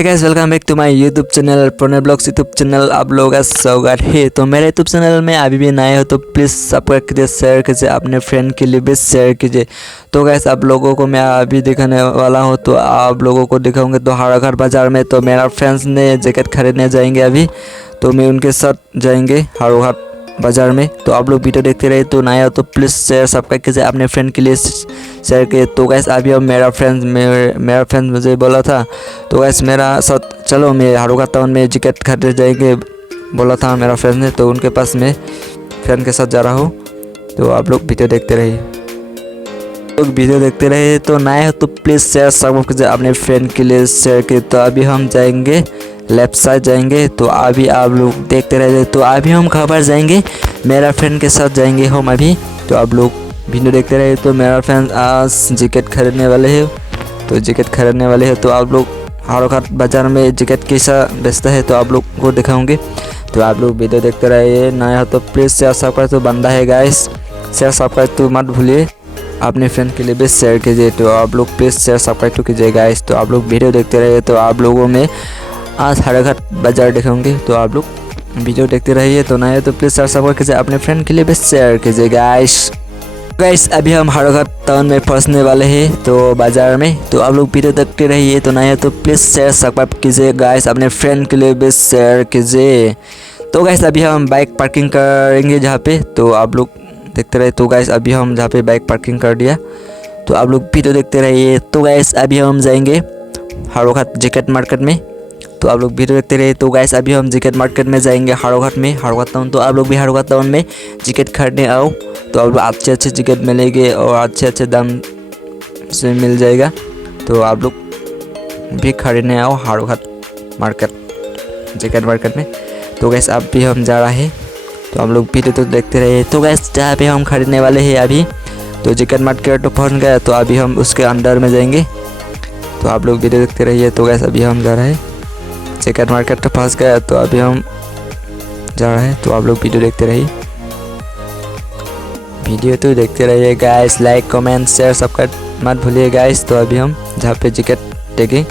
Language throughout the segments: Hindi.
Hi guys, welcome back to my YouTube channel प्रोनेब्लॉग्स यूट्यूब चैनल। आप लोगों का स्वागत है। तो मेरे यूट्यूब चैनल में अभी भी नए हो तो प्लीज़ सब्सक्राइब कीजिए, शेयर कीजिए, अपने फ्रेंड के लिए भी शेयर कीजिए। तो गाइस आप लोगों को मैं अभी दिखाने वाला हूँ, तो आप लोगों को दिखाऊंगे तो हाराघाट बाज़ार में। तो मेरा फ्रेंड्स ने जैकेट खरीदने जाएंगे अभी, तो मैं उनके साथ जाएंगे हाराघाट बाज़ार में। तो आप लोग वीडियो देखते रहे। तो नया हो तो प्लीज़ शेयर सब्सक्राइब कीजिए, अपने फ्रेंड के लिए शेयर कीजिए। तो गैस अभी अब मेरा फ्रेंड मुझे बोला था, तो गैस मेरा साथ चलो मैं हाराघाट टाउन में जैकेट खरीदने जाएंगे बोला था मेरा फ्रेंड ने। तो उनके पास मैं फ्रेंड के साथ जा रहा हूँ। तो आप लोग वीडियो देखते रहिए। तो नए हो तो प्लीज़ शेयर सब्सक्राइब कीजिए, अपने फ्रेंड के लिए शेयर कीजिए। तो अभी हम जाएंगे लेफ्ट साइड जाएंगे। तो अभी आप लोग देखते रहिए। तो अभी हम खबर जाएंगे, मेरा फ्रेंड के साथ जाएंगे हम अभी। तो आप लोग वीडियो देखते रहिए। तो मेरा फ्रेंड आज जैकेट खरीदने वाले हैं, तो आप लोग हाराघाट बाज़ार में जैकेट कैसा बेचता है तो आप लोग को दिखाऊंगे। तो आप लोग वीडियो देखते रहिए। नया हो तो प्लीज़ शेयर सब्सक्राइब तो बनता है गाइस, शेयर सब्सक्राइब तो मत भूलिए, अपने फ्रेंड के लिए भी शेयर कीजिए। तो आप लोग प्लीज़ शेयर सब्सक्राइब तो कीजिए गाइस। तो आप लोग वीडियो देखते रहिए। तो आप लोगों में आज हाराघाट बाज़ार दिखाऊंगे। तो आप लोग वीडियो देखते रहिए। तो नए तो प्लीज़ शेयर सब्सक्राइब कीजिए, अपने फ्रेंड के लिए भी शेयर कीजिए गाइस अभी हम हाराघाट टाउन में पहुंचने वाले हैं, तो बाज़ार में। तो आप लोग वीडियो देखते रहिए। तो नए तो प्लीज़ शेयर सब्सक्राइब कीजिए गाइस, अपने फ्रेंड के लिए भी शेयर कीजिए। तो गाइस अभी हम बाइक पार्किंग करेंगे जहाँ पे, तो आप लोग देखते रहिए। तो गाइस अभी हम जहाँ पे बाइक पार्किंग कर दिया, तो आप लोग वीडियो देखते रहिए। तो गाइस अभी हम जाएंगे हाराघाट जैकेट मार्केट में। तो आप लोग वीडियो देखते रहिए। तो गाइस अभी हम जैकेट मार्केट में जाएंगे हाराघाट टाउन। तो आप लोग भी हाराघाट टाउन में जैकेट खरीदने आओ। तो आप लोग अच्छे जैकेट मिलेंगे और अच्छे दाम से मिल जाएगा। तो आप लोग भी खरीदने आओ हाराघाट जैकेट मार्केट में। तो गाइस अब भी हम जा रहे हैं। तो आप लोग वीडियो तो देखते रहिए। तो गाइस जहाँ पे हम खरीदने वाले हैं अभी, तो जैकेट मार्केट तो पहुँच गया। तो अभी हम उसके अंदर में जाएंगे। तो आप लोग वीडियो देखते रहिए। तो गाइस अभी हम जा रहे हैं जैकेट मार्केट तो फंस गया। तो अभी हम जा रहे हैं। तो आप लोग वीडियो देखते रहिए guys. Like comment share subscribe मत भूलिए गाइस। तो अभी हम जहाँ पे जैकेट देखें,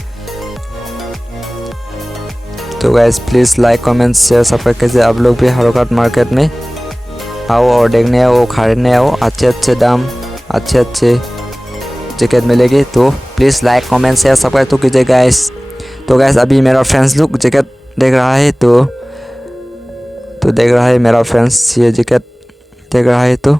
तो guys please like comment share subscribe कीजिए। आप लोग भी हाराघाट मार्केट में आओ और देखने आओ, खरीदने आओ। अच्छे दाम अच्छे जैकेट मिलेगी। तो please like comment share subscribe तो कीजिए गाइस। तो गाइस अभी मेरा फ्रेंड्स लोग जैकेट देख रहा है। तो देख रहा है मेरा फ्रेंड्स ये जैकेट देख रहा है। तो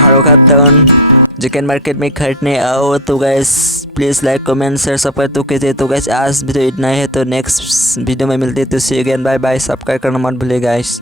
हाराघाट टाउन जैकेट मार्केट में खरीदने आओ। तो guys please like comment share subscribe तो कीजिए। तो गाइस आज वीडियो इतना ही है। तो नेक्स्ट वीडियो में मिलते हैं। तो see you again, bye bye. Subscribe करना मत भूलिए गाइस।